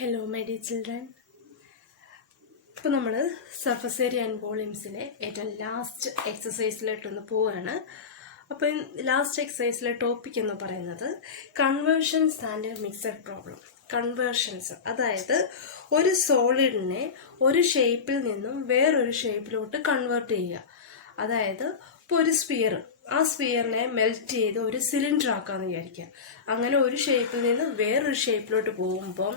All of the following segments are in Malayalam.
Hello my dear children. ഇപ്പോൾ നമ്മൾ സർഫസ് ഏരിയ ആൻഡ് വോളിയൂംസിലെ ഏറ്റവും ലാസ്റ്റ് എക്സസൈസിലോട്ടൊന്ന് പോവുകയാണ്. അപ്പോൾ ലാസ്റ്റ് എക്സസൈസിലെ ടോപ്പിക് എന്ന് പറയുന്നത് conversions and mixed problem. Conversions, അതായത് ഒരു സോളിഡിനെ ഒരു ഷേപ്പിൽ നിന്നും വേറൊരു ഷേപ്പിലോട്ട് കൺവേർട്ട് ചെയ്യുക. അതായത് ഇപ്പോൾ ഒരു സ്പിയർ, ആ സ്പിയറിനെ മെൽറ്റ് ചെയ്ത് ഒരു സിലിണ്ടർ ആക്കാന്ന് വിചാരിക്കുക. അങ്ങനെ ഒരു ഷേപ്പിൽ നിന്ന് വേറൊരു ഷേപ്പിലോട്ട് പോകുമ്പം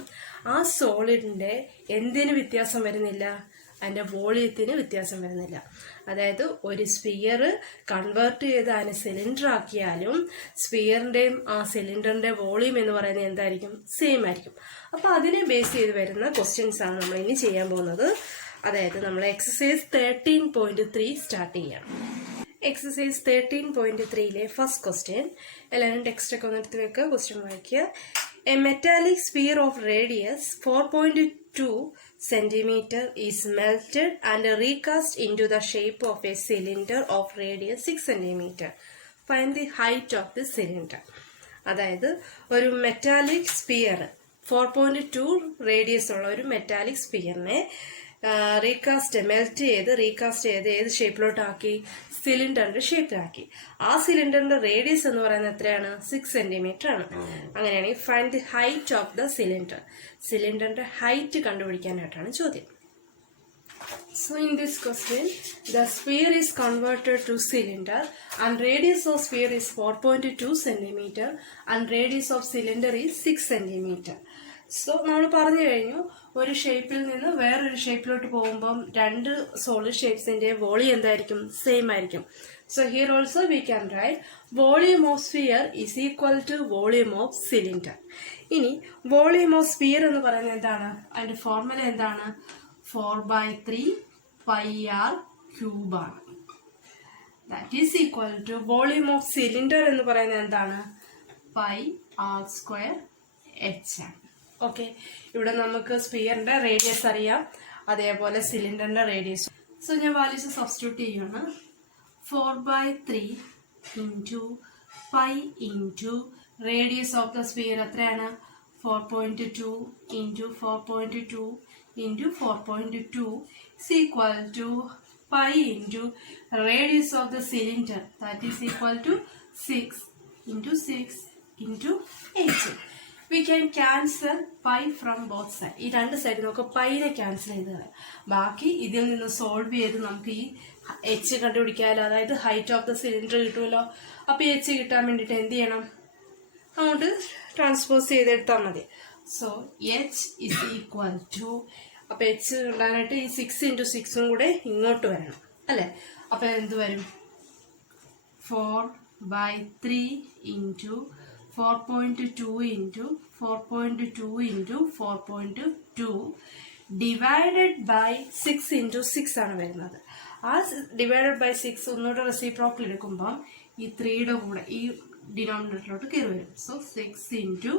ആ സോളിഡിന്റെ എന്തിന് വ്യത്യാസം വരുന്നില്ല? അതിന്റെ വോളിയത്തിന് വ്യത്യാസം വരുന്നില്ല. അതായത് ഒരു സ്പിയർ കൺവേർട്ട് ചെയ്ത് അതിനെ സിലിണ്ടർ ആക്കിയാലും സ്പിയറിന്റെയും ആ സിലിണ്ടറിന്റെ വോളിയം എന്ന് പറയുന്നത് എന്തായിരിക്കും? സെയിം ആയിരിക്കും. അപ്പൊ അതിനെ ബേസ് ചെയ്ത് വരുന്ന ക്വസ്റ്റ്യൻസ് ആണ് നമ്മൾ ഇനി ചെയ്യാൻ പോകുന്നത്. അതായത് നമ്മൾ എക്സസൈസ് 13.3 സ്റ്റാർട്ട് ചെയ്യാം. Exercise 13.3 first question. എല്ലാവരും ടെക്സ്റ്റ് ഒക്കെ ഒന്നെടുത്ത് വെക്കുക, ക്വസ്റ്റ്യൻ വായിക്കുക. A metallic sphere of radius 4.2 cm is melted and recast into the shape of a cylinder of radius 6 cm. Find the height of the cylinder. അതായത് ഒരു മെറ്റാലിക് സ്പിയർ 4.2 റേഡിയസ് ഉള്ള ഒരു മെറ്റാലിക് സ്പിയറിനെ മെൽറ്റ് ചെയ്ത് ഏത് ഷേപ്പിലോട്ടാക്കി? സിലിണ്ടറിന്റെ ഷേപ്പിലാക്കി. ആ സിലിണ്ടറിന്റെ റേഡിയസ് എന്ന് പറയുന്നത് എത്രയാണ്? 6 സെന്റിമീറ്റർ ആണ്. അങ്ങനെയാണെങ്കിൽ find the height of the cylinder. സിലിണ്ടറിന്റെ ഹൈറ്റ് കണ്ടുപിടിക്കാനായിട്ടാണ് ചോദ്യം. So in this question, the sphere is converted to cylinder and radius of sphere is 4.2 centimeter and radius of cylinder is 6 centimeter. So നമ്മൾ പറഞ്ഞു കഴിഞ്ഞു, ഒരു ഷേപ്പിൽ നിന്ന് വേറൊരു ഷേപ്പിലോട്ട് പോകുമ്പം രണ്ട് സോളിഡ് ഷേപ്സിന്റെ വോളിയം എന്തായിരിക്കും? സെയിം ആയിരിക്കും. So here also we can write volume of sphere is equal to volume of cylinder. ഇനി വോളിയം ഓഫ് സ്ഫിയർ എന്ന് പറയുന്നത് എന്താണ്? അതിന്റെ ഫോർമുല എന്താണ്? 4/3 πr ക്യൂബ് ആണ്. That is equal to volume of cylinder എന്ന് പറയുന്നത് എന്താണ്? πr² h ആണ്. ഓക്കെ, ഇവിടെ നമുക്ക് സ്പിയറിന്റെ റേഡിയസ് അറിയാം, അതേപോലെ സിലിണ്ടറിന്റെ റേഡിയസ്. സോ ഞാൻ വാല്യൂസ് സബ്സ്റ്റിറ്റ്യൂട്ട് ചെയ്യാണ്. 4/3 into pi into radius of the sphere എത്രയാണ്? 4.2 into 4.2 into 4.2 is equal to pi into radius of the cylinder, that is equal to 6 into 6 into 8. We can cancel pi from both sides. ഈ രണ്ട് സൈഡ് നമുക്ക് പൈനെ ക്യാൻസൽ ചെയ്ത് കളയാം. ബാക്കി ഇതിൽ നിന്ന് സോൾവ് ചെയ്ത് നമുക്ക് ഈ എച്ച് കണ്ടുപിടിക്കാമല്ലോ. അതായത് ഹൈറ്റ് ഓഫ് ദ സിലിണ്ടർ കിട്ടുമല്ലോ. അപ്പൊ ഈ എച്ച് കിട്ടാൻ വേണ്ടിയിട്ട് എന്ത് ചെയ്യണം? അങ്ങോട്ട് ട്രാൻസ്പോസ് ചെയ്തെടുത്താൽ മതി. So H is equal to, അപ്പൊ എച്ച് കിട്ടാനായിട്ട് ഈ 6 into 6 കൂടെ ഇങ്ങോട്ട് വരണം അല്ലെ? അപ്പൊ എന്ത് വരും? 4/3 into 4.2 into 4.2 into 4.2 divided by 6 into 6 ആണ് വരുന്നത്. ആ ഡിവൈഡഡ് ബൈ 6 ഒന്നുകൂടെ റെസിപ്രോക്കൽ എടുക്കുമ്പോൾ ഈ 3യുടെ കൂടെ ഈ ഡിനോമിനേറ്ററിലോട്ട് കയറി വരും. സോ 6 into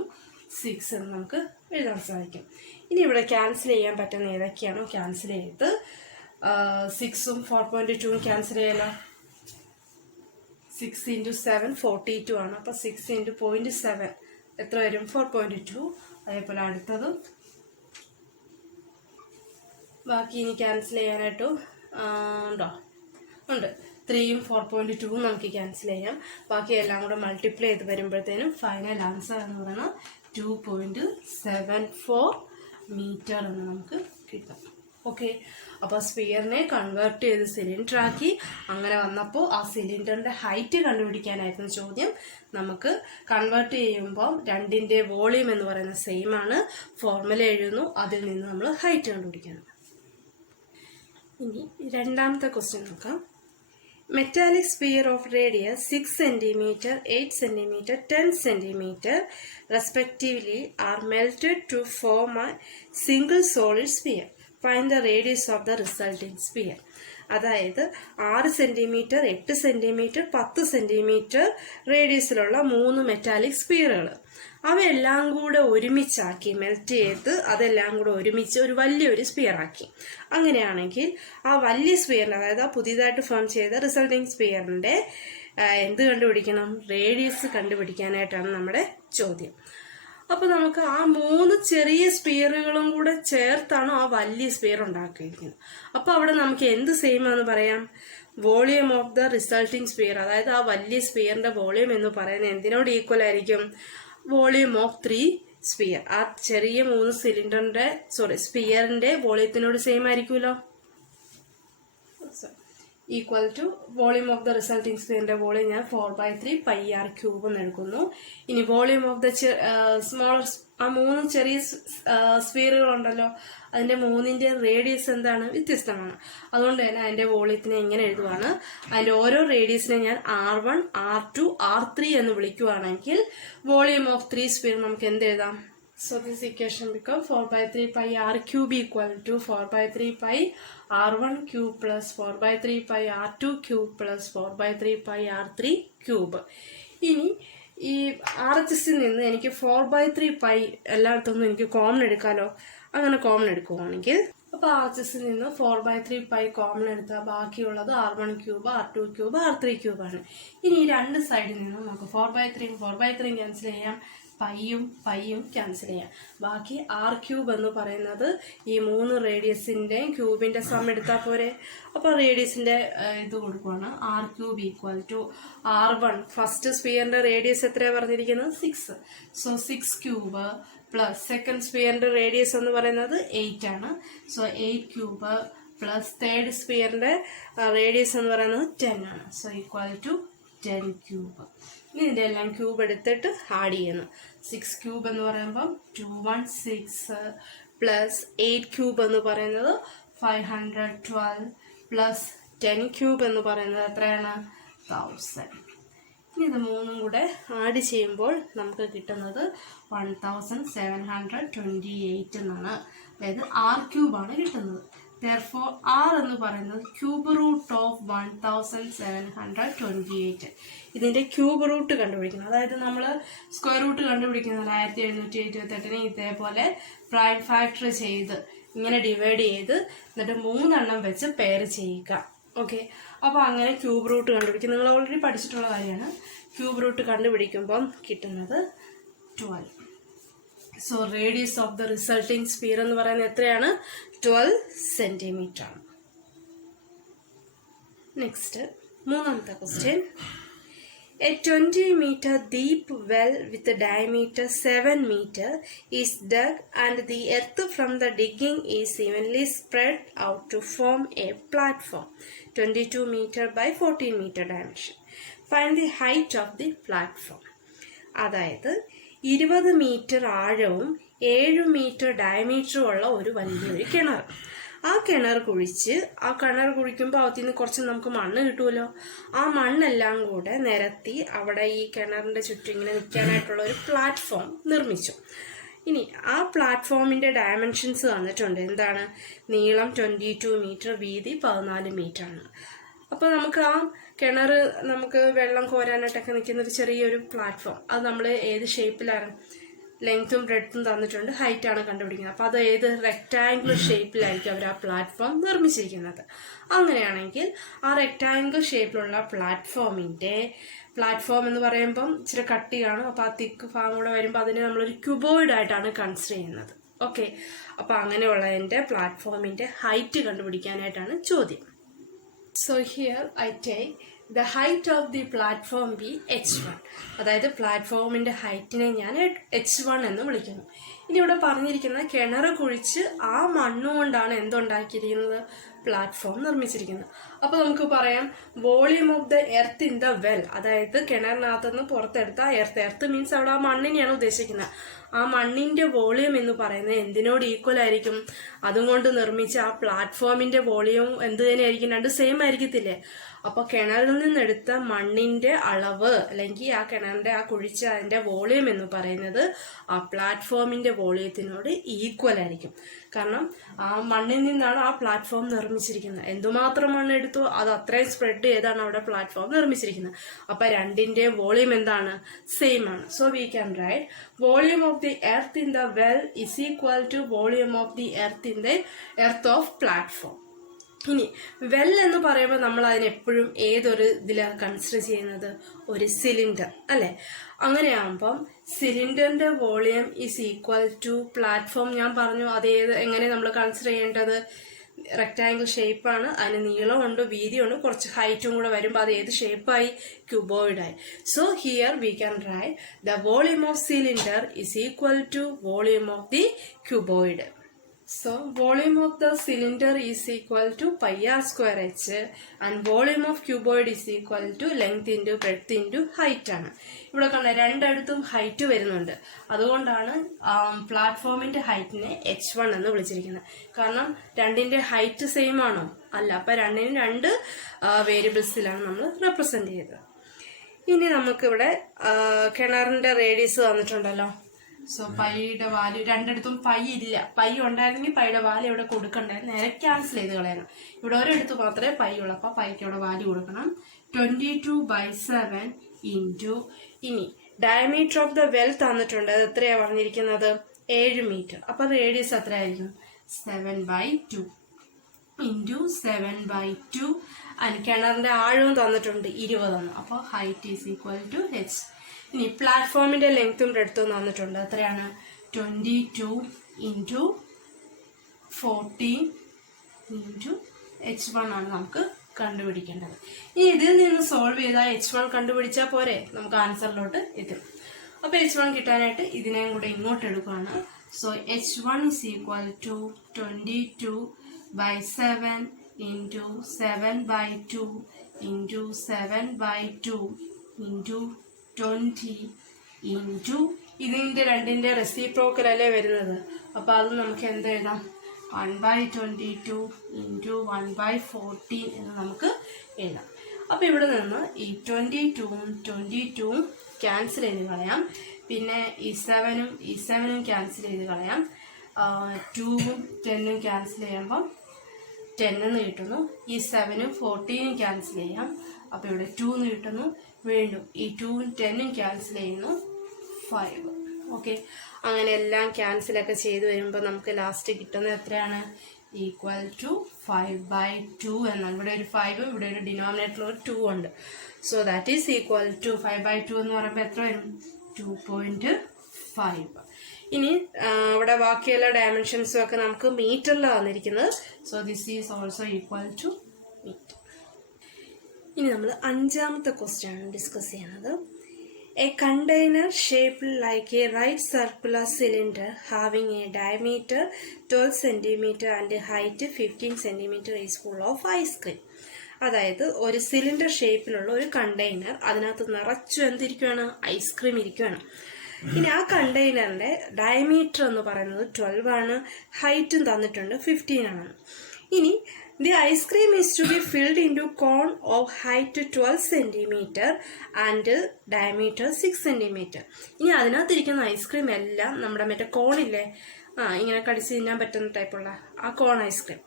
6 എന്ന് നമുക്ക് എഴുതാൻ സാധിക്കും. ഇനി ഇവിടെ ക്യാൻസൽ ചെയ്യാൻ പറ്റുന്ന ഏതൊക്കെയാണോ ക്യാൻസൽ ചെയ്ത് 6ഉം 4.2ഉം ക്യാൻസൽ ചെയ്യലോ. 6 into 7 42 ആണ്. അപ്പൊ 6 into 0.7 എത്ര വരും? 4.2. അതേപോലെ അടുത്തത് ബാക്കി ഇനി ക്യാൻസൽ ചെയ്യാനായിട്ട് ഉണ്ടോ? ഉണ്ട്. 3ഉം 4.2ഉം നമുക്ക് ക്യാൻസൽ ചെയ്യാം. ബാക്കി എല്ലാം കൂടെ മൾട്ടിപ്ലൈ ചെയ്ത് വരുമ്പോഴത്തേനും ഫൈനൽ ആൻസർ എന്ന് പറയുന്നത് 2.74 മീറ്റർ എന്ന് നമുക്ക് കിട്ടും. ഓക്കെ, അപ്പോൾ സ്പിയറിനെ കൺവേർട്ട് ചെയ്ത് സിലിണ്ടർ ആക്കി. അങ്ങനെ വന്നപ്പോൾ ആ സിലിണ്ടറിന്റെ ഹൈറ്റ് കണ്ടുപിടിക്കാനായിരുന്നു ചോദ്യം. നമുക്ക് കൺവേർട്ട് ചെയ്യുമ്പോൾ രണ്ടിന്റെ വോളിയം എന്ന് പറയുന്നത് സെയിം ആണ്. ഫോർമുല എഴുതുന്നു, അതിൽ നിന്ന് നമ്മൾ ഹൈറ്റ് കണ്ടുപിടിക്കണം. ഇനി രണ്ടാമത്തെ ക്വസ്റ്റ്യൻ നോക്കാം. Metallic sphere of radius 6 cm, 8 cm, 10 cm respectively are melted to form a single solid sphere. Find the radius of the resulting sphere. അതായത് 6 സെന്റിമീറ്റർ, 8 സെന്റിമീറ്റർ, 10 സെന്റിമീറ്റർ റേഡിയസിലുള്ള 3 മെറ്റാലിക് സ്പിയറുകൾ, അവയെല്ലാം കൂടെ ഒരുമിച്ചാക്കി മെൽറ്റ് ചെയ്ത് അതെല്ലാം കൂടെ ഒരുമിച്ച് ഒരു വലിയൊരു സ്പിയർ ആക്കി. അങ്ങനെയാണെങ്കിൽ ആ വലിയ സ്പിയറിന്, അതായത് ആ പുതിയതായിട്ട് ഫോം ചെയ്ത റിസൾട്ടിങ് സ്പിയറിന്റെ എന്ത് കണ്ടുപിടിക്കണം? റേഡിയസ് കണ്ടുപിടിക്കാനായിട്ടാണ് നമ്മുടെ ചോദ്യം. അപ്പൊ നമുക്ക് ആ 3 ചെറിയ സ്പിയറുകളും കൂടെ ചേർത്താണ് ആ വലിയ സ്പിയർ ഉണ്ടാക്കിയിരിക്കുന്നത്. അപ്പൊ അവിടെ നമുക്ക് എന്ത് സെയിം ആണെന്ന് പറയാം? Volume of the resulting sphere, അതായത് ആ വലിയ സ്പിയറിന്റെ വോളിയം എന്ന് പറയുന്നത് എന്തിനോട് ഈക്വൽ ആയിരിക്കും? Volume of 3 sphere. ആ ചെറിയ 3 സ്പിയറിന്റെ വോളിയത്തിനോട് സെയിം ആയിരിക്കുമല്ലോ. Equal to volume of the resulting സ്പിയറിന്റെ വോളിയം ഞാൻ 4/3 πr³ എന്ന് എടുക്കുന്നു. ഇനി വോളിയം ഓഫ് ദ സ്മോളർ, ആ 3 ചെറിയ സ്ഫിയറുകളുണ്ടല്ലോ, അതിന്റെ 3ന്റെ റേഡിയസ് എന്താണ്? വ്യത്യസ്തമാണ്. അതുകൊണ്ട് തന്നെ അതിന്റെ വോളിയത്തിനെ എങ്ങനെ എഴുതുവാണ്? അതിന്റെ ഓരോ റേഡിയസിനെ ഞാൻ R1, R2, R3 എന്ന് വിളിക്കുവാണെങ്കിൽ വോളിയം ഓഫ് 3 സ്ഫിയർ നമുക്ക് എന്ത് എഴുതാം? So this equation becomes 4/3 πr³ equal to 4/3 πr1³ plus 4/3 πr2³ plus 4/3 πr3³. ഇനി ഈ RHS നിന്ന് എനിക്ക് 4/3 π എല്ലായിടത്തുനിന്നും എനിക്ക് കോമൺ എടുക്കാലോ. അങ്ങനെ കോമൺ എടുക്കുവാണെങ്കിൽ അപ്പൊ RHS നിന്ന് 4/3 π കോമൺ എടുത്താൽ ബാക്കിയുള്ളത് R1³ R2³ R3³ ആണ്. ഇനി ഈ രണ്ട് സൈഡിൽ നിന്നും നമുക്ക് 4/3 4/3 ക്യാൻസൽ ചെയ്യാം, പൈയും ക്യാൻസൽ ചെയ്യാം. ബാക്കി R³ എന്ന് പറയുന്നത് ഈ 3 റേഡിയസിന്റെയും ക്യൂബിന്റെ സം എടുത്താൽ പോരെ. അപ്പൊ റേഡിയസിന്റെ ഇത് കൊടുക്കുവാണ്. R³ equal to R1, first സ്പിയറിന്റെ റേഡിയസ് എത്രയാണ് പറഞ്ഞിരിക്കുന്നത്? 6. സോ 6³ പ്ലസ് സെക്കൻഡ് സ്പിയറിന്റെ റേഡിയസ് എന്ന് പറയുന്നത് 8 ആണ്. സോ 8³ പ്ലസ് തേർഡ് സ്പിയറിന്റെ റേഡിയസ് എന്ന് പറയുന്നത് 10 ആണ്. So equal to 10³. ഇതിന്റെ എല്ലാം ക്യൂബ് എടുത്തിട്ട് ആഡ് ചെയ്യുന്നു. 6³ എന്ന് പറയുമ്പോൾ 216 പ്ലസ് 8³ എന്ന് പറയുന്നത് 512 പ്ലസ് 10³ എന്ന് പറയുന്നത് എത്രയാണ്? 1000. ഇനി ഇത് 3 കൂടെ ആഡ് ചെയ്യുമ്പോൾ നമുക്ക് കിട്ടുന്നത് 1728 എന്നാണ്. അതായത് R³ ആണ് കിട്ടുന്നത്. Therefore R എന്ന് പറയുന്നത് ക്യൂബ് റൂട്ട് ഓഫ് 1728. ഇതിന്റെ ക്യൂബ് റൂട്ട് കണ്ടുപിടിക്കണം. അതായത് നമ്മൾ സ്ക്വയർ റൂട്ട് കണ്ടുപിടിക്കുന്നത് 1728 ഇതേപോലെ പ്രൈം ഫാക്ടർ ചെയ്ത് ഇങ്ങനെ ഡിവൈഡ് ചെയ്ത് എന്നിട്ട് 3 എണ്ണം വെച്ച് പെയർ ചെയ്യുക. ഓക്കെ, അപ്പൊ അങ്ങനെ ക്യൂബ് റൂട്ട് കണ്ടുപിടിക്കും. നിങ്ങൾ ഓൾറെഡി പഠിച്ചിട്ടുള്ള കാര്യമാണ്. ക്യൂബ് റൂട്ട് കണ്ടുപിടിക്കുമ്പം കിട്ടുന്നത് 12. So radius of the resulting sphere എന്ന് പറയുന്നത് എത്രയാണ്? 12 സെന്റിമീറ്റർ ആണ്. നെക്സ്റ്റ് മൂന്നാമത്തെ question. A 20 meter deep well with a diameter 7 meter is dug and the earth from the digging is evenly spread out to form a platform 22 meter by 14 meter dimension. Find the height of the platform. അതായത് 20 മീറ്റർ ആഴവും 7 മീറ്റർ ഡയമീറ്ററും ഉള്ള ഒരു വലിയൊരു കിണർ. ആ കിണർ കുഴിക്കുമ്പോൾ അതിൽ നിന്ന് കുറച്ച് നമുക്ക് മണ്ണ് കിട്ടുമല്ലോ. ആ മണ്ണെല്ലാം കൂടെ നിരത്തി അവിടെ ഈ കിണറിന്റെ ചുറ്റും ഇങ്ങനെ നിൽക്കാനായിട്ടുള്ള ഒരു പ്ലാറ്റ്ഫോം നിർമ്മിച്ചു. ഇനി ആ പ്ലാറ്റ്ഫോമിന്റെ ഡയമെൻഷൻസ് തന്നിട്ടുണ്ട്. എന്താണ്? നീളം 22 മീറ്റർ, വീതി 14 മീറ്റർ ആണ്. അപ്പോൾ നമുക്ക് ആ കിണർ നമുക്ക് വെള്ളം കോരാനായിട്ടൊക്കെ നിൽക്കുന്ന ഒരു ചെറിയൊരു പ്ലാറ്റ്ഫോം, അത് നമ്മൾ ഏത് ഷേപ്പിലാണ്? ലെങ്ത്തും ബ്രെഡ്ത്തും തന്നിട്ടുണ്ട്, ഹൈറ്റ് ആണ് കണ്ടുപിടിക്കുന്നത്. അപ്പോൾ അത് ഏത് റെക്ടാംഗുലർ ഷേപ്പിലായിരിക്കും അവർ ആ പ്ലാറ്റ്ഫോം നിർമ്മിച്ചിരിക്കുന്നത്. അങ്ങനെയാണെങ്കിൽ ആ റെക്ടാംഗിൾ ഷേപ്പിലുള്ള പ്ലാറ്റ്ഫോം എന്ന് പറയുമ്പം ഇച്ചിരി കട്ടി കാണും. അപ്പോൾ ആ തിക്ക് ഭാഗം കൂടെ വരുമ്പോൾ അതിനെ നമ്മളൊരു ക്യൂബോയിഡ് ആയിട്ടാണ് കൺസിഡർ ചെയ്യുന്നത്. ഓക്കെ, അപ്പോൾ അങ്ങനെയുള്ളതിൻ്റെ പ്ലാറ്റ്ഫോമിൻ്റെ ഹൈറ്റ് കണ്ടുപിടിക്കാനായിട്ടാണ് ചോദ്യം. So here I take the height of the platform be h1. അതായത് പ്ലാറ്റ്ഫോമിന്റെ ഹൈറ്റിനെ ഞാൻ h1 എന്ന് വിളിക്കുന്നു. ഇനി ഇവിടെ പറഞ്ഞിരിക്കുന്നത് കിണർ കുഴിച്ച് ആ മണ്ണുകൊണ്ടാണ് എന്തുണ്ടാക്കിയിരിക്കുന്നത്? പ്ലാറ്റ്ഫോം നിർമ്മിച്ചിരിക്കുന്നത്. അപ്പൊ നമുക്ക് പറയാം volume of the earth in the well. അതായത് കിണറിനകത്തുനിന്ന് പുറത്തെടുത്ത എർത്ത് മീൻസ് അവിടെ ആ മണ്ണിനെയാണ് ഉദ്ദേശിക്കുന്നത്. ആ മണ്ണിന്റെ വോളിയം എന്ന് പറയുന്നത് എന്തിനോട് ഈക്വൽ ആയിരിക്കും? അതുകൊണ്ട് നിർമ്മിച്ച ആ പ്ലാറ്റ്ഫോമിന്റെ വോളിയം എന്ത് തന്നെയായിരിക്കും? രണ്ട് സെയിം ആയിരിക്കത്തില്ലേ? അപ്പൊ കിണറിൽ നിന്നെടുത്ത മണ്ണിന്റെ അളവ് അല്ലെങ്കിൽ ആ കിണറിന്റെ ആ കുഴിച്ച അതിന്റെ വോളിയം എന്ന് പറയുന്നത് ആ പ്ലാറ്റ്ഫോമിന്റെ വോളിയത്തിനോട് ഈക്വൽ ആയിരിക്കും. കാരണം ആ മണ്ണിൽ നിന്നാണ് ആ പ്ലാറ്റ്ഫോം നിർമ്മിച്ചിരിക്കുന്നത്. എന്തുമാത്രം മണ്ണ് എടുത്തോ അത് അത്രയും സ്പ്രെഡ് ചെയ്താണ് അവിടെ പ്ലാറ്റ്ഫോം നിർമ്മിച്ചിരിക്കുന്നത്. അപ്പൊ രണ്ടിന്റെ വോളിയം എന്താണ്? സെയിം ആണ്. So we can write volume of the earth in the well is equal to volume of the earth in the earth of platform. ഇനി വെൽ എന്ന് പറയുമ്പോൾ നമ്മൾ അതിനെപ്പോഴും ഏതൊരു ഇതിലാണ് കൺസിഡർ ചെയ്യുന്നത്? ഒരു സിലിണ്ടർ അല്ലേ? അങ്ങനെയാകുമ്പം സിലിണ്ടറിന്റെ volume is equal to platform. ഞാൻ പറഞ്ഞു അത് എങ്ങനെ നമ്മൾ കൺസിഡർ ചെയ്യേണ്ടത്? റെക്ടാങ്കിൾ ഷേപ്പാണ്, അതിന് നീളമുണ്ട്, വീതിയുണ്ട്, കുറച്ച് ഹൈറ്റും കൂടെ വരുമ്പോൾ അത് ഏത് ഷേപ്പായി? ക്യൂബോയിഡായി. So here we can write the volume of cylinder is equal to volume of the cuboid. So volume of the cylinder is equal to pi r square h and volume of cuboid is equal to length into breadth into height ആണ്. ഇവിടെ കണ്ട രണ്ടിടത്തും ഹൈറ്റ് വരുന്നുണ്ട്. അതുകൊണ്ടാണ് പ്ലാറ്റ്ഫോമിന്റെ ഹൈറ്റിനെ h1 എന്ന് വിളിച്ചിരിക്കുന്നത്. കാരണം രണ്ടിന്റെ ഹൈറ്റ് സെയിം ആണോ? അല്ല. അപ്പൊ രണ്ടിനും രണ്ട് വേരിയബിൾസിലാണ് നമ്മൾ റെപ്രസെന്റ് ചെയ്തത്. ഇനി നമുക്കിവിടെ കിണറിന്റെ റേഡിയസ് തന്നിട്ടുണ്ടല്ലോ. സോ പൈയുടെ വാല്യൂ രണ്ടിടത്തും പൈ ഇല്ല. പൈ ഉണ്ടായിരുന്നെങ്കിൽ പൈയുടെ വാല്യൂ ഇവിടെ കൊടുക്കണ്ടായിരുന്നു, നേരെ ക്യാൻസൽ ചെയ്ത് കളയണം. ഇവിടെ ഒരിടത്ത് മാത്രമേ പൈ ഉള്ളൂ, അപ്പൊ പൈക്ക് ഇവിടെ വാല്യൂ കൊടുക്കണം. 22/7 ഇൻറ്റു ഇനി ഡയമീറ്റർ ഓഫ് ദ വെൽ തന്നിട്ടുണ്ട്. അത് എത്രയാ പറഞ്ഞിരിക്കുന്നത്? 7 മീറ്റർ. അപ്പൊ റേഡിയസ് എത്രയായിരിക്കും? 7/2 ഇൻറ്റു 7/2. കിണറിന്റെ ആഴവും തന്നിട്ടുണ്ട് 20. അപ്പൊ height is equal to h. ഇനി പ്ലാറ്റ്ഫോമിന്റെ ലെങ്ത്തും ബ്രെഡ്ത്തും തന്നിട്ടുണ്ട്. എത്രയാണ്? 22 ഇൻറ്റു 14 ഇൻറ്റു h1 ആണ് നമുക്ക് കണ്ടുപിടിക്കേണ്ടത്. ഇനി ഇതിൽ നിന്ന് സോൾവ് ചെയ്താൽ h1 കണ്ടുപിടിച്ചാൽ പോരെ, നമുക്ക് ആൻസറിലോട്ട് എത്തും. അപ്പൊ h1 കിട്ടാനായിട്ട് ഇതിനെയും കൂടെ ഇങ്ങോട്ട് എടുക്കുകയാണ്. So h1 is equal to 22/7 into 7/2 into 7/2 into 20 into ഇതിന്റെ രണ്ടിന്റെ റെസിപ്രോക്കൽ അല്ലേ വരുന്നത്. അപ്പൊ അത് നമുക്ക് എന്ത് എഴുതാം? 1/22 ഇൻറ്റു 1/14 എന്ന് നമുക്ക് എഴുതാം. അപ്പൊ ഇവിടെ നിന്ന് ഈ 22 ക്യാൻസൽ ചെയ്ത് കളയാം. പിന്നെ ഈ 7 ക്യാൻസൽ ചെയ്ത് കളയാം. 2 10 ക്യാൻസൽ ചെയ്യുമ്പം 10 എന്ന് കിട്ടുന്നു. ഈ 7 14 ക്യാൻസൽ ചെയ്യാം. അപ്പൊ ഇവിടെ 2 എന്ന് കിട്ടുന്നു. വീണ്ടും ഈ 2 10 ക്യാൻസൽ ചെയ്യുന്നു. 5. ഓക്കെ, അങ്ങനെ എല്ലാം ക്യാൻസലൊക്കെ ചെയ്ത് വരുമ്പോൾ നമുക്ക് ലാസ്റ്റ് കിട്ടുന്നത് എത്രയാണ്? ഈക്വൽ ടു 5/2 എന്നാണ്. ഇവിടെ ഒരു 5, ഇവിടെ ഒരു ഡിനോമിനേറ്ററിൽ ഒരു 2 ഉണ്ട്. So that is equal to 5/2 എന്ന് പറയുമ്പോൾ എത്ര വരും? 2.5. ഇനി ഇവിടെ ബാക്കിയുള്ള ഡയമെൻഷൻസും ഒക്കെ നമുക്ക് മീറ്ററിലാണ് വന്നിരിക്കുന്നത്. So this is also equal to metre. ഇനി നമ്മൾ 5ാമത്തെ ക്വസ്റ്റ്യൻ ആണ് ഡിസ്കസ് ചെയ്യുന്നത്. A container shaped like a right circular cylinder having a diameter 12 centimetre and height 15 centimetre is full of ice cream. അതായത് ഒരു സിലിണ്ടർ ഷേപ്പിലുള്ള ഒരു കണ്ടെയ്നർ, അതിനകത്ത് നിറച്ചു എന്തിരിക്കുകയാണ്? ഐസ്ക്രീം ഇരിക്കുകയാണ്. ഇനി ആ കണ്ടെയ്നറിന്റെ ഡയമീറ്റർ എന്ന് പറയുന്നത് 12 ആണ്, ഹൈറ്റും തന്നിട്ടുണ്ട് 15 ആണ്. ഇനി the ice cream is to be filled into cone of height 12 centimeter and diameter 6 centimeter. ഇനി അതിനകത്തിരിക്കുന്ന ഐസ്ക്രീം എല്ലാം നമ്മുടെ മറ്റേ കോണില്ലേ, ഇങ്ങനെ കടിച്ച് തിന്നാൻ പറ്റുന്ന ടൈപ്പുള്ള ആ കോൺ ഐസ്ക്രീം,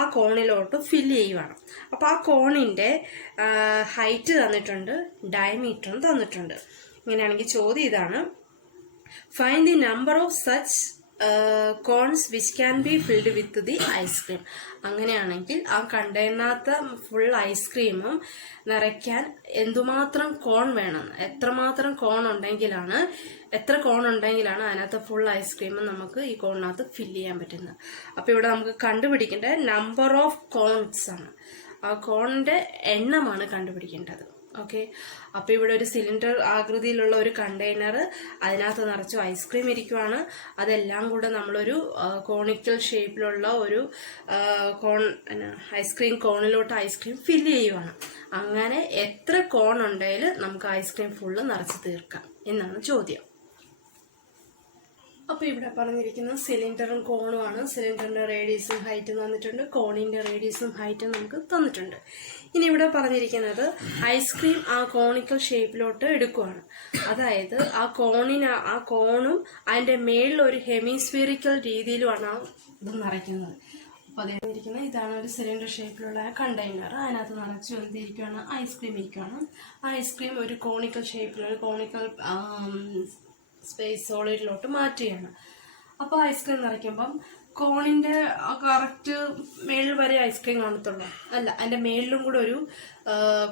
ആ കോണിലോട്ട് ഫില്ല് ചെയ്യുവാണ്. അപ്പോൾ ആ കോണിന്റെ ഹൈറ്റ് തന്നിട്ടുണ്ട്, ഡയമീറ്ററും തന്നിട്ടുണ്ട്. ഇങ്ങനെയാണെങ്കിൽ ചോദ്യം ഇതാണ്: find the number of such cones which can be filled with the ice cream. അങ്ങനെയാണെങ്കിൽ ആ കണ്ടെയ്നറിനകത്ത് ഫുൾ ഐസ്ക്രീമും നിറയ്ക്കാൻ എന്തുമാത്രം കോൺ വേണം, എത്ര കോൺ ഉണ്ടെങ്കിലാണ് അതിനകത്ത് ഫുൾ ഐസ്ക്രീമും നമുക്ക് ഈ കോണിനകത്ത് ഫില്ല് ചെയ്യാൻ പറ്റുന്നത്. അപ്പോൾ ഇവിടെ നമുക്ക് കണ്ടുപിടിക്കേണ്ട നമ്പർ ഓഫ് കോൺസ് ആണ്, ആ കോണിന്റെ എണ്ണമാണ് കണ്ടുപിടിക്കേണ്ടത്. ഓക്കെ, അപ്പോൾ ഇവിടെ ഒരു സിലിണ്ടർ ആകൃതിയിലുള്ള ഒരു കണ്ടെയ്നർ, അതിനകത്ത് നിറച്ചു ഐസ്ക്രീം ഇരിക്കുവാണ്. അതെല്ലാം കൂടെ നമ്മളൊരു കോണിക്കൽ ഷേപ്പിലുള്ള ഒരു ഐസ്ക്രീം കോണിലോട്ട് ഐസ്ക്രീം ഫില്ല് ചെയ്യുവാണ്. അങ്ങനെ എത്ര കോൺ ഉണ്ടെങ്കിൽ നമുക്ക് ഐസ്ക്രീം ഫുള്ള് നിറച്ച് തീർക്കാം എന്നാണ് ചോദ്യം. അപ്പോൾ ഇവിടെ പറഞ്ഞിരിക്കുന്നത് സിലിണ്ടറും കോണുമാണ്. സിലിണ്ടറിന്റെ റേഡിയസും ഹൈറ്റും തന്നിട്ടുണ്ട്, കോണിന്റെ റേഡിയസും ഹൈറ്റും നമുക്ക് തന്നിട്ടുണ്ട്. ഇനി ഇവിടെ പറഞ്ഞിരിക്കുന്നത് ഐസ്ക്രീം ആ കോണിക്കൽ ഷേപ്പിലോട്ട് എടുക്കുവാണ്. അതായത് ആ കോണും അതിന്റെ മേളിൽ ഒരു ഹെമിസ്ഫിയറിക്കൽ രീതിയിലുമാണ് ഇത് നിറയ്ക്കുന്നത്. അപ്പോൾ അതേപോലെ ഇതാണ് ഒരു സിലിണ്ടർ ഷേപ്പിലുള്ള കണ്ടെയ്നർ, അതിനകത്ത് നിറച്ച് എന്തിരിക്കുകയാണ്? ഐസ്ക്രീം ഇരിക്കുകയാണ്. ആ ഐസ്ക്രീം ഒരു കോണിക്കൽ ഷേപ്പിലുള്ള കോണിക്കൽ സ്പേസ് സോളിഡിലോട്ട് മാറ്റുകയാണ്. അപ്പോൾ ഐസ്ക്രീം നിറയ്ക്കുമ്പം കോണിന്റെ കറക്റ്റ് മേളിൽ വരെ ഐസ്ക്രീം കാണത്തുള്ളൂ, അല്ല അതിന്റെ മേളിലും കൂടെ ഒരു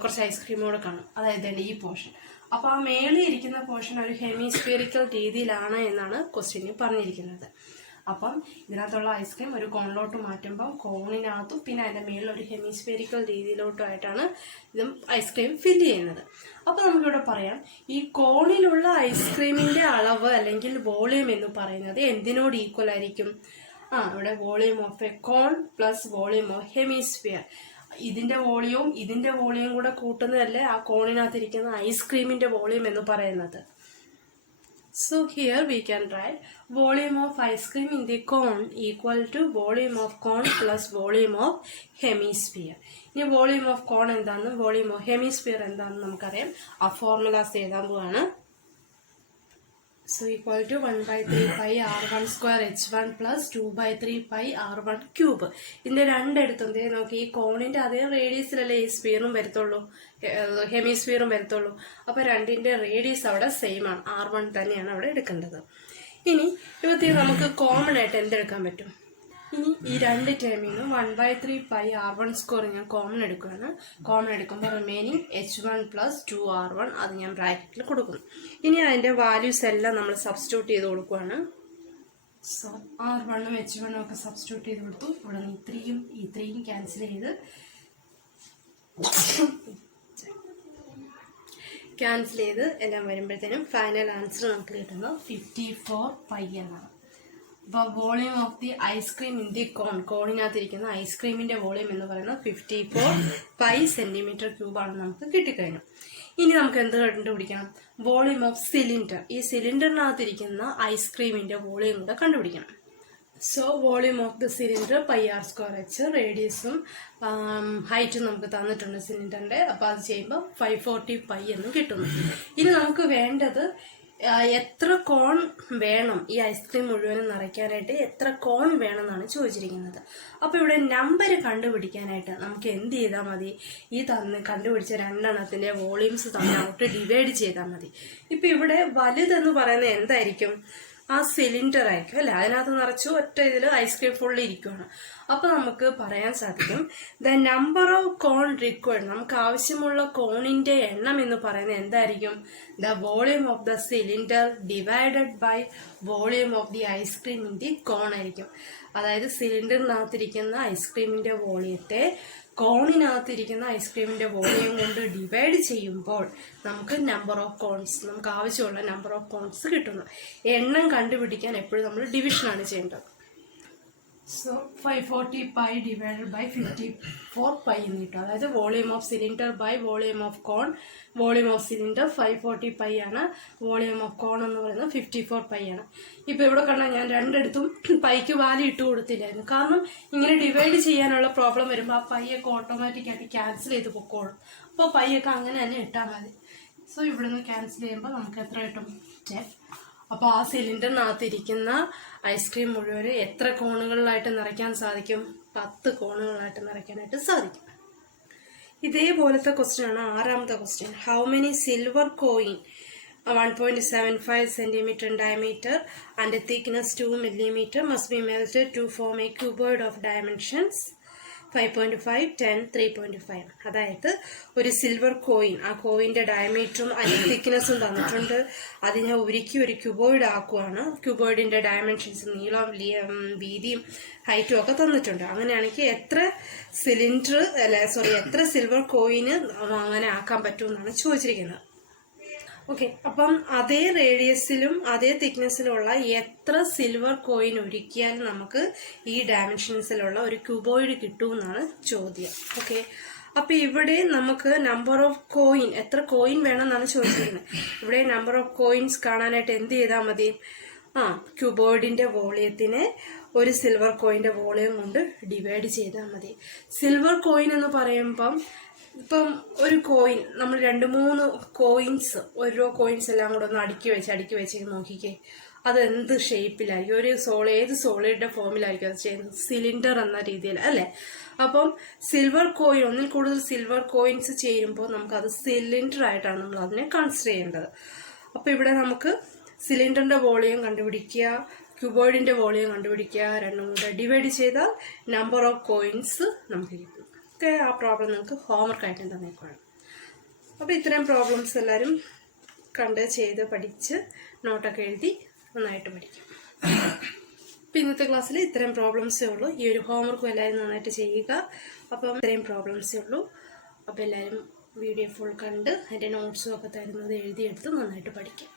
കുറച്ച് ഐസ്ക്രീം കൂടെ കാണും, അതായത് ഈ പോർഷൻ. അപ്പോൾ ആ മേളിൽ ഇരിക്കുന്ന പോർഷൻ ഒരു ഹെമിസ്ഫിയറിക്കൽ രീതിയിലാണ് എന്നാണ് ക്വസ്റ്റ്യനിൽ പറഞ്ഞിരിക്കുന്നത്. അപ്പം ഇതിനകത്തുള്ള ഐസ്ക്രീം ഒരു കോണിലോട്ട് മാറ്റുമ്പോൾ കോണിനകത്തും പിന്നെ അതിന്റെ മേളിൽ ഒരു ഹെമിസ്ഫിയറിക്കൽ രീതിയിലോട്ടുമായിട്ടാണ് ഇതും ഐസ്ക്രീം ഫില്ല് ചെയ്യുന്നത്. അപ്പൊ നമുക്കിവിടെ പറയാം, ഈ കോണിലുള്ള ഐസ്ക്രീമിന്റെ അളവ് അല്ലെങ്കിൽ വോളിയം എന്ന് പറയുന്നത് എന്തിനോട് ഈക്വൽ ആയിരിക്കും? ഇവിടെ volume of a cone plus volume of hemisphere. ഇതിന്റെ വോളിയവും കൂടെ കൂട്ടുന്നതല്ലേ ആ കോണിനകത്തിരിക്കുന്ന ഐസ്ക്രീമിന്റെ വോളിയം എന്ന് പറയുന്നത്. So here we can write volume of ice cream in the cone equal to volume of cone plus volume of hemisphere. ഇനി വോളിയം ഓഫ് കോൺ എന്താണെന്നും വോളിയം ഓഫ് ഹെമിസ്ഫിയർ എന്താണെന്നും നമുക്കറിയാം. ആ ഫോർമുലാസ് എഴുതാൻ പോവാണ്. So equal to 1/3 pi r1 square h1 plus 2/3 pi r1 cube. ഇതിന്റെ രണ്ടെടുത്തും നോക്കി, ഈ കോണിന്റെ അതേ റേഡിയസിലല്ലേ ഈ സ്ഫിയറും വരത്തുള്ളൂ, ഹെമിസ്ഫിയറും വരത്തുള്ളൂ. അപ്പൊ രണ്ടിന്റെ റേഡിയസ് അവിടെ സെയിം ആണ്, r1 തന്നെയാണ് അവിടെ എടുക്കേണ്ടത്. ഇനി ഇവത്തിൽ നമുക്ക് കോമൺ ആയിട്ട് എന്തെടുക്കാൻ പറ്റും? ഇനി ഈ രണ്ട് ടേമിൽ നിന്ന് 1/3 pi r1 സ്ക്വയർ ഞാൻ കോമൺ എടുക്കുകയാണ്. കോമൺ എടുക്കുമ്പോൾ റിമൈനിങ് h1 പ്ലസ് 2r1 അത് ഞാൻ ബ്രാക്കറ്റിൽ കൊടുക്കുന്നു. ഇനി അതിന്റെ വാല്യൂസ് എല്ലാം നമ്മൾ സബ്സ്റ്റിറ്റ്യൂട്ട് ചെയ്ത് കൊടുക്കുകയാണ്. സോ r1ഉം h1ഉം ഒക്കെ സബ്സ്റ്റിറ്റ്യൂട്ട് ചെയ്ത് കൊടുത്തു. ഇവിടെ നിന്ന് ഈ 3യും ക്യാൻസൽ ചെയ്ത് എല്ലാം വരുമ്പോഴത്തേനും ഫൈനൽ ആൻസർ നമുക്ക് കിട്ടുന്നത് 54 പൈ എന്നാണ്. അപ്പോൾ volume of the ice cream in the കോണിനകത്തിരിക്കുന്ന ഐസ്ക്രീമിന്റെ വോളിയം എന്ന് പറയുന്നത് 54 പൈ സെന്റിമീറ്റർ ക്യൂബാണ് നമുക്ക് കിട്ടിക്കഴിഞ്ഞു. ഇനി നമുക്ക് എന്ത് കണ്ടുപിടിക്കണം? Volume of cylinder. ഈ സിലിണ്ടറിനകത്തിരിക്കുന്ന ഐസ്ക്രീമിന്റെ വോളിയം കൂടെ കണ്ടുപിടിക്കണം. So volume of the cylinder pi r square h, റേഡിയസും ഹൈറ്റും നമുക്ക് തന്നിട്ടുണ്ട് സിലിണ്ടറിന്റെ. അപ്പൊ അത് ചെയ്യുമ്പോൾ 540 പൈ എന്ന് കിട്ടുന്നു. ഇനി നമുക്ക് വേണ്ടത് എത്ര കോൺ വേണം ഈ ഐസ്ക്രീം മുഴുവനും നിറയ്ക്കാനായിട്ട്, എത്ര കോൺ വേണം എന്നാണ് ചോദിച്ചിരിക്കുന്നത്. അപ്പൊ ഇവിടെ നമ്പർ കണ്ടുപിടിക്കാനായിട്ട് നമുക്ക് എന്ത് ചെയ്താൽ മതി? ഈ കണ്ടുപിടിച്ച രണ്ടെണ്ണത്തിന്റെ വോളിയൂംസ് തമ്മിലോട്ട് ഡിവൈഡ് ചെയ്താൽ മതി. ഇപ്പൊ ഇവിടെ വലുതെന്ന് പറയുന്നത് എന്തായിരിക്കും? ആ സിലിണ്ടർ ആയിരിക്കും അല്ലെ, അതിനകത്ത് നിറച്ചു ഒറ്റ ഇതിൽ ഐസ്ക്രീം ഫുള്ളി ഇരിക്കുകയാണ്. അപ്പൊ നമുക്ക് പറയാൻ സാധിക്കും the number of cone required, നമുക്ക് ആവശ്യമുള്ള കോണിന്റെ എണ്ണം എന്ന് പറയുന്നത് എന്തായിരിക്കും? The volume of the cylinder divided by volume of the ice cream in the cone ആയിരിക്കും. അതായത് സിലിണ്ടറിനകത്തിരിക്കുന്ന ഐസ്ക്രീമിന്റെ വോളിയത്തെ കോണിനകത്തിരിക്കുന്ന ഐസ്ക്രീമിന്റെ വോളിയം കൊണ്ട് ഡിവൈഡ് ചെയ്യുമ്പോൾ നമുക്ക് നമുക്ക് ആവശ്യമുള്ള നമ്പർ ഓഫ് കോൺസ് കിട്ടുന്നു. എണ്ണം കണ്ടുപിടിക്കാൻ എപ്പോഴും നമ്മൾ ഡിവിഷനാണ് ചെയ്യേണ്ടത്. So 540 pi divided by 54 pi എന്ന് കിട്ടും. അതായത് volume of cylinder by volume of cone. Volume of cylinder 540 pi ആണ്, വോളിയം ഓഫ് കോൺ എന്ന് പറയുന്നത് 54 പൈ ആണ്. ഇപ്പൊ ഇവിടെ കണ്ടാൽ ഞാൻ രണ്ടിടത്തും പൈക്ക് വാല്യൂ ഇട്ട് കൊടുത്തില്ലായിരുന്നു, കാരണം ഇങ്ങനെ ഡിവൈഡ് ചെയ്യാനുള്ള പ്രോബ്ലം വരുമ്പോൾ ആ പൈയൊക്കെ ഓട്ടോമാറ്റിക്കായിട്ട് ക്യാൻസൽ ചെയ്ത് പൊക്കോളും. അപ്പോൾ പൈയൊക്കെ അങ്ങനെ തന്നെ ഇട്ടാൽ മതി. സോ ഇവിടുന്ന് ക്യാൻസൽ ചെയ്യുമ്പോൾ നമുക്ക് എത്ര കിട്ടും? 10. അപ്പോൾ ആ സിലിണ്ടറിനകത്തിരിക്കുന്ന ഐസ്ക്രീം മുഴുവൻ എത്ര കോണുകളിലായിട്ട് നിറയ്ക്കാൻ സാധിക്കും? 10 കോണുകളായിട്ട് നിറയ്ക്കാനായിട്ട് സാധിക്കും. ഇതേപോലത്തെ ക്വസ്റ്റ്യൻ ആണ് 6ാമത്തെ question. How many silver coin 1.75 centimeter in diameter and a thickness 2 millimeter must be melted to form a cuboid of dimensions 5.5, 10, 3.5. അതായത് ഒരു സിൽവർ കോയിൻ, ആ കോയിന്റെ ഡയമീറ്ററും അതിന്റെ തിക്നെസ്സും തന്നിട്ടുണ്ട്. അതിനെ ഉരുക്കി ഒരു ക്യൂബോയിഡ് ആക്കുവാണ്. ക്യൂബോയിഡിന്റെ ഡയമെൻഷൻസ് നീളം, വീതിയും ഹൈറ്റും ഒക്കെ തന്നിട്ടുണ്ട്. അങ്ങനെയാണെങ്കിൽ എത്ര എത്ര സിൽവർ കോയിന് അങ്ങനെ ആക്കാൻ പറ്റുമെന്നാണ് ചോദിച്ചിരിക്കുന്നത്. ഓക്കെ, അപ്പം അതേ റേഡിയസിലും അതേ തിക്നെസ്സിലുള്ള എത്ര സിൽവർ കോയിൻ ഒരുക്കിയാൽ നമുക്ക് ഈ ഡയമെൻഷൻസിലുള്ള ഒരു ക്യൂബോയിഡ് കിട്ടുമെന്നാണ് ചോദ്യം. ഓക്കെ, അപ്പൊ ഇവിടെ നമുക്ക് നമ്പർ ഓഫ് കോയിൻ, എത്ര കോയിൻ വേണമെന്നാണ് ചോദിച്ചിരിക്കുന്നത്. ഇവിടെ നമ്പർ ഓഫ് കോയിൻസ് കാണാനായിട്ട് എന്ത് ചെയ്താൽ മതി? ക്യൂബോയിഡിന്റെ വോളിയത്തിനെ ഒരു സിൽവർ കോയിന്റെ വോളിയം കൊണ്ട് ഡിവൈഡ് ചെയ്താൽ മതി. സിൽവർ കോയിൻ എന്ന് പറയുമ്പം ഇപ്പം ഒരു കോയിൻ നമ്മൾ 2-3 കോയിൻസ്, ഓരോ കോയിൻസ് എല്ലാം കൂടെ ഒന്ന് അടുക്കി വെച്ച് നോക്കിക്കേ, അത് എന്ത് ഷേപ്പിലായിരിക്കും? ഏത് സോളിഡിന്റെ ഫോമിലായിരിക്കും അത് ചെയ്യുന്നത്? സിലിണ്ടർ എന്ന രീതിയിൽ അല്ലെ. അപ്പം സിൽവർ കോയിൻ, ഒന്നിൽ കൂടുതൽ സിൽവർ കോയിൻസ് ചേരുമ്പോൾ നമുക്ക് അത് സിലിണ്ടർ ആയിട്ടാണ് നമ്മൾ അതിനെ കൺസിഡർ ചെയ്യേണ്ടത്. അപ്പൊ ഇവിടെ നമുക്ക് സിലിണ്ടറിന്റെ വോളിയം കണ്ടുപിടിക്കുക, ക്യൂബോയിഡിൻ്റെ വോളിയം കണ്ടുപിടിക്കുക, രണ്ടും കൂടെ ഡിവൈഡ് ചെയ്താൽ നമ്പർ ഓഫ് കോയിൻസ് നമുക്ക് കിട്ടും. ഓക്കെ, ആ പ്രോബ്ലം നിങ്ങൾക്ക് ഹോംവർക്കായിട്ട് തന്നേക്കുവാണ്. അപ്പോൾ ഇത്രയും പ്രോബ്ലംസ് എല്ലാവരും കണ്ട് ചെയ്ത് പഠിച്ച് നോട്ടൊക്കെ എഴുതി നന്നായിട്ട് പഠിക്കും. അപ്പോൾ ഇന്നത്തെ ക്ലാസ്സിൽ ഇത്രയും പ്രോബ്ലംസേ ഉള്ളൂ. ഈ ഒരു ഹോംവർക്കും എല്ലാവരും നന്നായിട്ട് ചെയ്യുക. അപ്പം ഇത്രയും പ്രോബ്ലംസേ ഉള്ളൂ. അപ്പോൾ എല്ലാവരും വീഡിയോ ഫുൾ കണ്ട് അതിൻ്റെ നോട്ട്സും ഒക്കെ തരുന്നത് എഴുതിയെടുത്ത് നന്നായിട്ട് പഠിക്കാം.